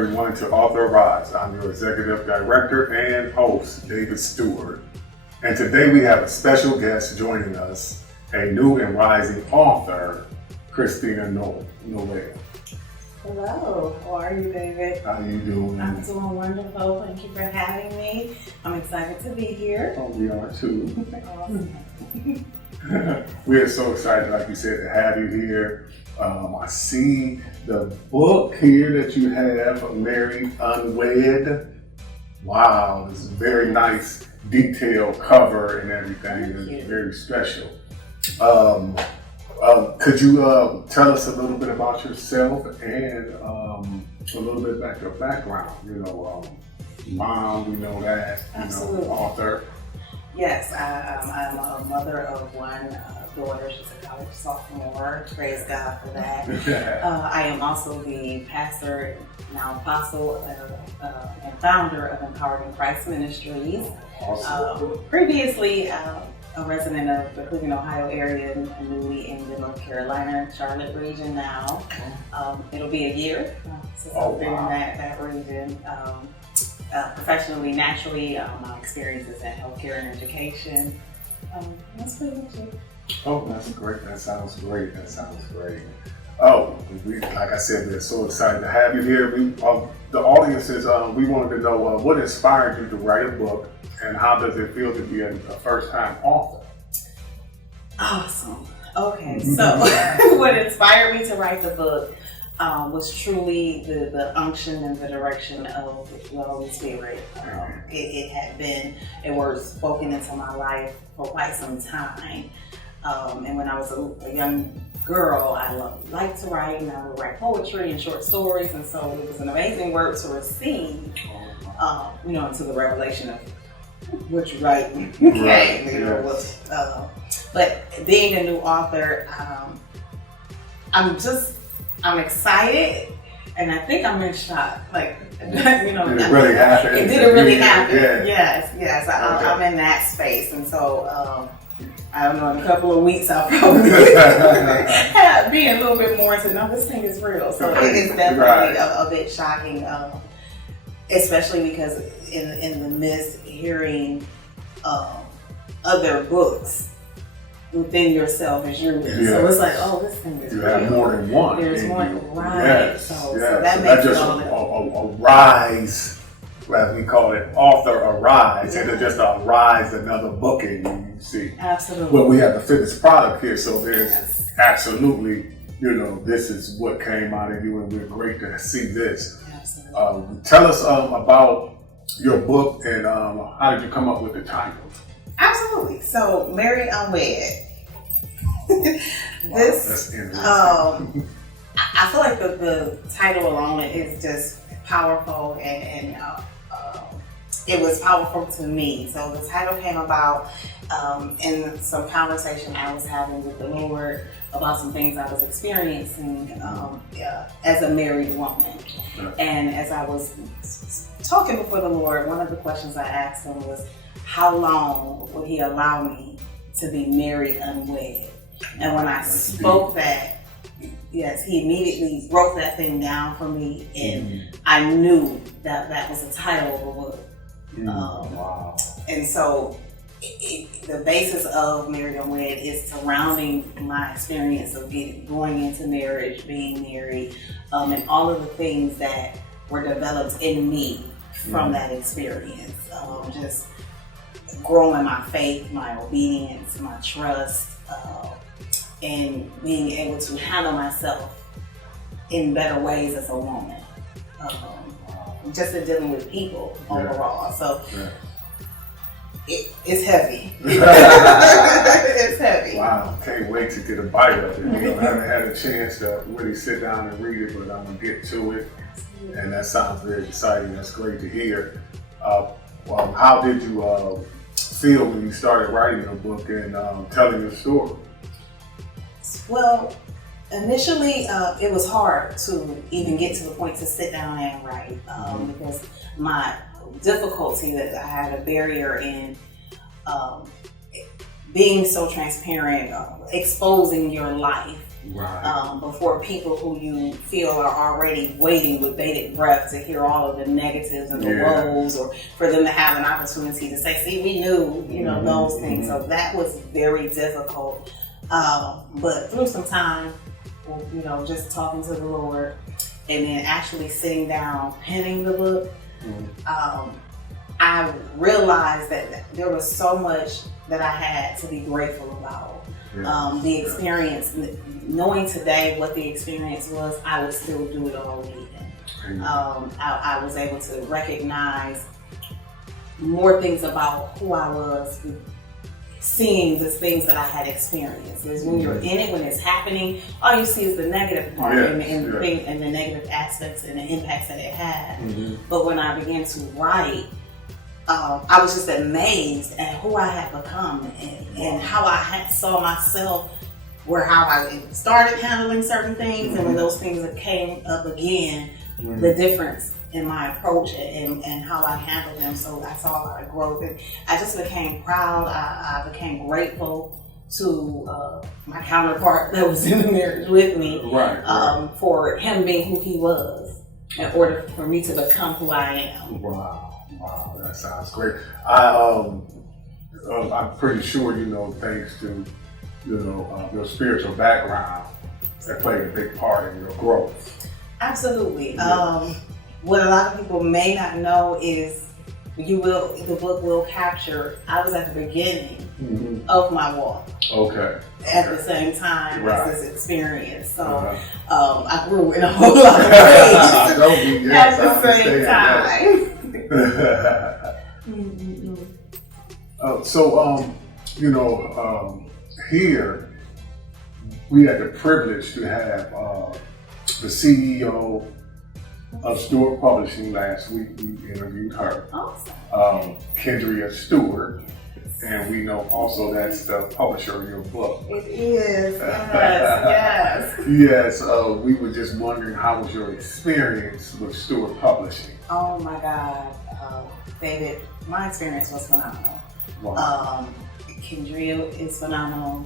everyone to Author Arise. I'm your Executive Director and host, David Steward. And today we have a special guest joining us, a new and rising author, Christina Noe'l. Hello, how are you, David? How you doing? I'm doing wonderful. Thank you for having me. I'm excited to be here. Oh, we are too. Awesome. We are so excited, like you said, to have you here. I see the book here that you have, Married, Unwed. Wow, this is very nice, detailed cover and everything. It's very special. Could you tell us a little bit about yourself and a little bit about your background? Mom, we know that. Absolutely. Author. Yes, I'm a mother of one daughter. She's a college sophomore. Praise God for that. I am also the pastor, now apostle, and founder of Empowering Christ Ministries. Awesome. Previously, a resident of the Cleveland, Ohio area, newly in the North Carolina, Charlotte region now. It'll be a year since I've been in that region. Professionally, naturally, my experiences in healthcare and education. That's pretty much it. Oh, that's great. That sounds great. Oh, like I said, we're so excited to have you here. The audience is, we wanted to know what inspired you to write a book and how does it feel to be a first-time author? Awesome. Okay, so what inspired me to write the book was truly the unction and the direction of the Holy Spirit. It was spoken into my life for quite some time. And when I was a young girl, I liked to write, and I would write poetry and short stories, and so it was an amazing word to receive, into the revelation of what you write. But being a new author, I'm excited, and I think I'm in shock. Did it really happen? It didn't really happen. Yeah. Yes. I'm in that space, and so I don't know. In a couple of weeks, I'll probably be a little bit more into. No, this thing is real. So it is definitely a bit shocking, especially because in the midst hearing other books within yourself as you. Yes. So it's like, this thing is real. You have more than one. There's more, right? Yes. So that makes it all a rise, as we call it, author arise, and it's just a rise, another booking. You see. Absolutely. Well, we have the finished product here, so there's absolutely, this is what came out of you, and we're great to see this. Absolutely. Tell us about your book and how did you come up with the title? Absolutely. So, Married, Unwed. That's interesting. I feel like the title alone is just powerful, and it was powerful to me. So the title came about in some conversation I was having with the Lord about some things I was experiencing as a married woman. And as I was talking before the Lord, one of the questions I asked him was, how long would he allow me to be married unwed? And when I spoke that, yes, he immediately wrote that thing down for me, and I knew that was the title of the book. Wow. And so the basis of Married Unwed is surrounding my experience of going into marriage, being married, and all of the things that were developed in me from that experience. Just growing my faith, my obedience, my trust, and being able to handle myself in better ways as a woman. Just in dealing with people overall. So it's heavy. It's heavy. Wow, can't wait to get a bite of it. I haven't had a chance to really sit down and read it, but I'm going to get to it. Absolutely. And that sounds very exciting. That's great to hear. How did you feel when you started writing your book and telling your story? Well, initially, it was hard to even get to the point to sit down and write because my difficulty that I had a barrier in being so transparent, exposing your life Right. Before people who you feel are already waiting with bated breath to hear all of the negatives and the woes, or for them to have an opportunity to say, see, we knew, those things. So that was very difficult. But through some time, just talking to the Lord and then actually sitting down, penning the book, I realized that there was so much that I had to be grateful about. The experience, knowing today what the experience was, I would still do it all again. I was able to recognize more things about who I was, seeing the things that I had experienced. Because when you're in it, when it's happening, all you see is the negative part and the negative aspects and the impacts that it had. But when I began to write, I was just amazed at who I had become and how I saw myself, how I started handling certain things, and when those things came up again, the difference in my approach and how I handled them. So I saw a lot of growth, and I just became proud. I became grateful to my counterpart that was in the marriage with me, for him being who he was, in order for me to become who I am. Wow, that sounds great. I'm pretty sure thanks to your spiritual background, that played a big part in your growth. Absolutely. What a lot of people may not know is the book will capture. I was at the beginning of my walk. At the same time as this experience, so I grew in a whole lot of ways at the same time. Here we had the privilege to have the CEO of Steward Publishing last week. We interviewed her, Kendria Steward, and we know also that's the publisher of your book. It is, yes. Yes, we were just wondering, how was your experience with Steward Publishing? Oh my God, David, my experience was phenomenal. Wow. Kendria is phenomenal.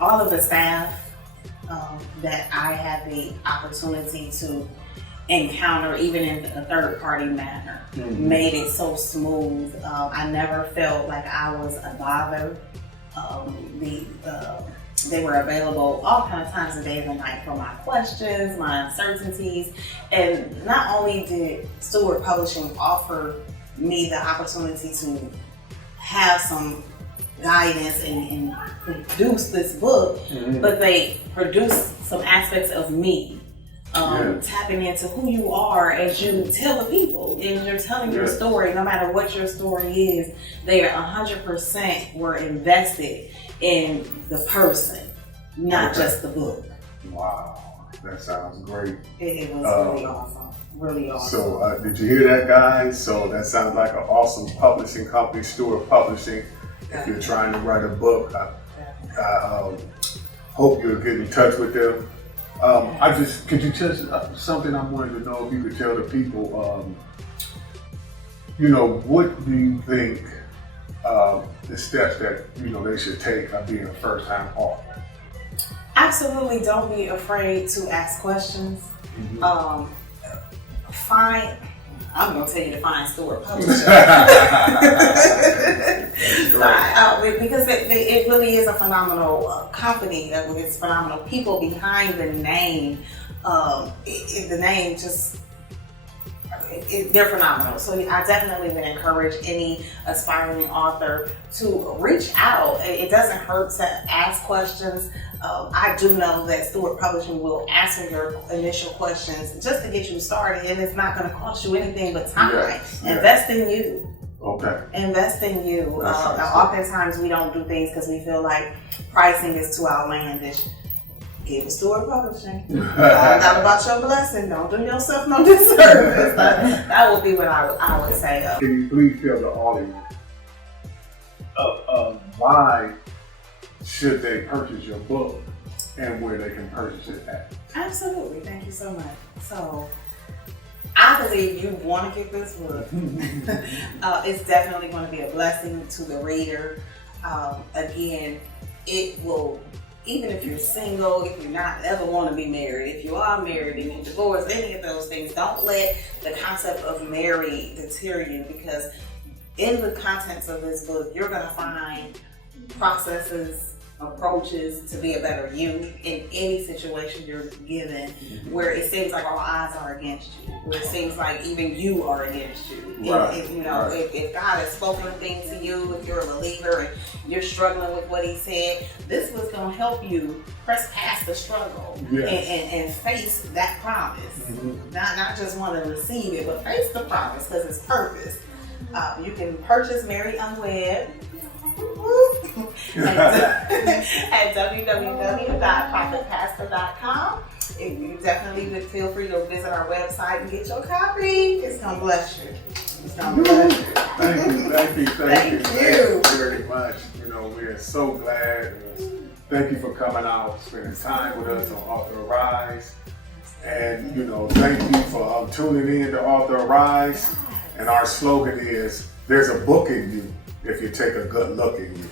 All of the staff that I had the opportunity to encounter, even in a third-party manner, made it so smooth. I never felt like I was a bother. They were available all kinds of times of day and night for my questions, my uncertainties. And not only did Steward Publishing offer me the opportunity to have some guidance and produce this book, but they produced some aspects of me. Tapping into who you are as you tell the people, and you're telling your story, no matter what your story is, they are 100% were invested in the person, not just the book. Wow, that sounds great. It was really awesome. So did you hear that, guys? So that sounds like an awesome publishing company, Steward Publishing. If you're trying to write a book, I hope you'll get in touch with them. Could you tell something I wanted to know, if you could tell the people, what do you think the steps that, they should take of being a first-time author? Absolutely, don't be afraid to ask questions. I'm going to tell you to find Steward Publishing. Because it really is a phenomenal company with phenomenal people behind the name. The name just, they're phenomenal. So I definitely would encourage any aspiring author to reach out. It doesn't hurt to ask questions. I do know that Steward Publishing will answer your initial questions just to get you started, and it's not going to cost you anything but time. Invest in you. Invest in you. Oftentimes we don't do things because we feel like pricing is too outlandish. Give it Steward Publishing. Not about your blessing. Don't do yourself no disservice. That would be what I would say. Can you please tell the audience why should they purchase your book and where they can purchase it at? Absolutely. Thank you so much. So, I believe you want to get this book. It's definitely going to be a blessing to the reader. Again, it will even if you're single, if you're not ever want to be married, if you are married and you're divorced, any of those things, don't let the concept of married deter you, because in the contents of this book, you're going to find processes, approaches to be a better you in any situation you're given, where it seems like all eyes are against you, where it seems like even you are against you. Right. If God has spoken a thing to you, if you're a believer and you're struggling with what He said, this was going to help you press past the struggle and face that promise. Not just want to receive it, but face the promise, because it's purpose. You can purchase Married Unwed at www.prophetpastor.com. You definitely would feel free to visit our website and get your copy. It's gonna bless you. It's gonna bless you. Thank you very much. We're so glad. Thank you for coming out, spending time with us on Author Arise. And thank you for tuning in to Author Arise. And our slogan is, there's a book in you if you take a good look at you.